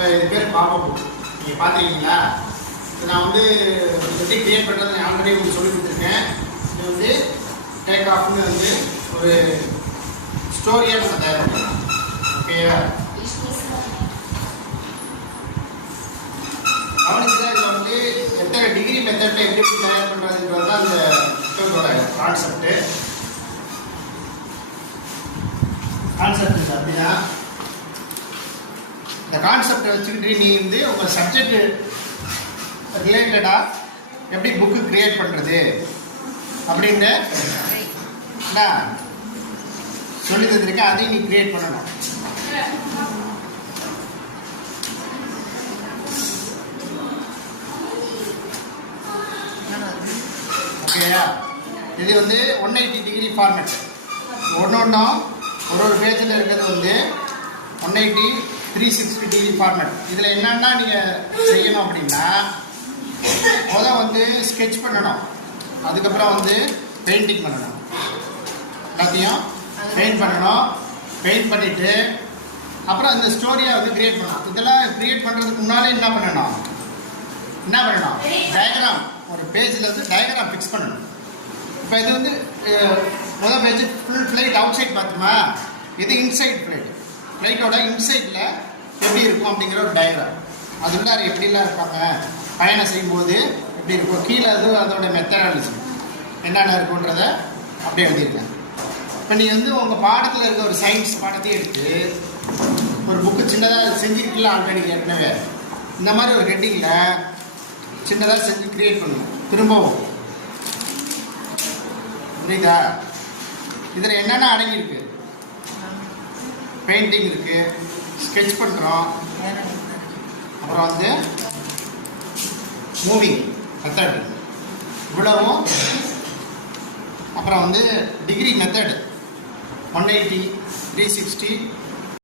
இப்போ இது பேர் பாப்பா புக் நீங்கள் பார்த்துருக்கீங்களா? நான் வந்து எப்படி கிரியேட் பண்ணுறது ஆல்ரெடி உங்களுக்கு சொல்லி கொடுத்துருக்கேன். இது வந்து டேக் ஆஃப்னு வந்து ஒரு ஸ்டோரியாக நம்ம தயார் பண்ணலாம். ஓகேயா? கவனிச்சுதான் இதில் வந்து எத்தனை டிகிரி மெத்தடில் எப்படி தயார் பண்ணுறதுன்றது தான் அந்த புத்தகத்தோட கான்செப்ட் அப்படின்னா இந்த கான்செப்டை வச்சுக்கிட்டு நீ வந்து உங்கள் சப்ஜெக்ட் ரிலேட்டடாக எப்படி புக்கு கிரியேட் பண்ணுறது அப்படின்ற சொல்லி தந்திருக்கேன். அதையும் நீ கிரியேட் பண்ணணும். ஓகேயா? இது வந்து 180 டிகிரி ஃபார்மேட். ஒன்றும் ஒரு பேஜில் இருக்கிறது வந்து 180 360 டிகிரி ஃபார்மேட். இதில் என்னென்னா நீங்கள் செய்யணும் அப்படின்னா முதல் வந்து ஸ்கெட்ச் பண்ணணும், அதுக்கப்புறம் வந்து பெயிண்டிங் பண்ணணும். எல்லாத்தையும் பெயிண்ட் பண்ணணும். பெயிண்ட் பண்ணிவிட்டு அப்புறம் அந்த ஸ்டோரியை வந்து கிரியேட் பண்ணணும். இதெல்லாம் கிரியேட் பண்ணுறதுக்கு முன்னாலே என்ன பண்ணணும் டயக்ராம், ஒரு பேஜில் வந்து டயக்ராம் ஃபிக்ஸ் பண்ணணும். இப்போ இது வந்து முதல் page full flight outside பார்த்துமா, இது இன்சைட் ஃப்ளைட்டோட இன்சைட்டில் எப்படி இருக்கும் அப்படிங்கிற ஒரு டயக்ராம். அதுக்குள்ளார எப்படிலாம் இருப்பாங்க, பயணம் செய்யும்போது எப்படி இருக்கும், கீழே அது அதோட மெத்தடாலஜி என்னென்ன இருக்குன்றதை அப்படியே எழுதியிருக்கேன். இப்போ நீ வந்து உங்கள் பாடத்தில் இருக்க ஒரு சயின்ஸ் பாடத்தையும் எடுத்து ஒரு புக்கு சின்னதாக செஞ்சுருக்கீங்களா ஆல்ரெடி ஏற்கனவே, இந்த மாதிரி ஒரு ஹெட்டிங்கில் சின்னதாக செஞ்சு கிரியேட் பண்ணணும். திரும்பவும் புரியுதா? இதில் என்னென்ன அடங்கியிருக்கு, பெயிண்டிங் இருக்குது, ஸ்கெட்ச் பண்ணுறோம், அப்புறம் வந்து மூவிங் மெத்தட் இவ்வளவும், அப்புறம் வந்து டிகிரி மெத்தட் 180 360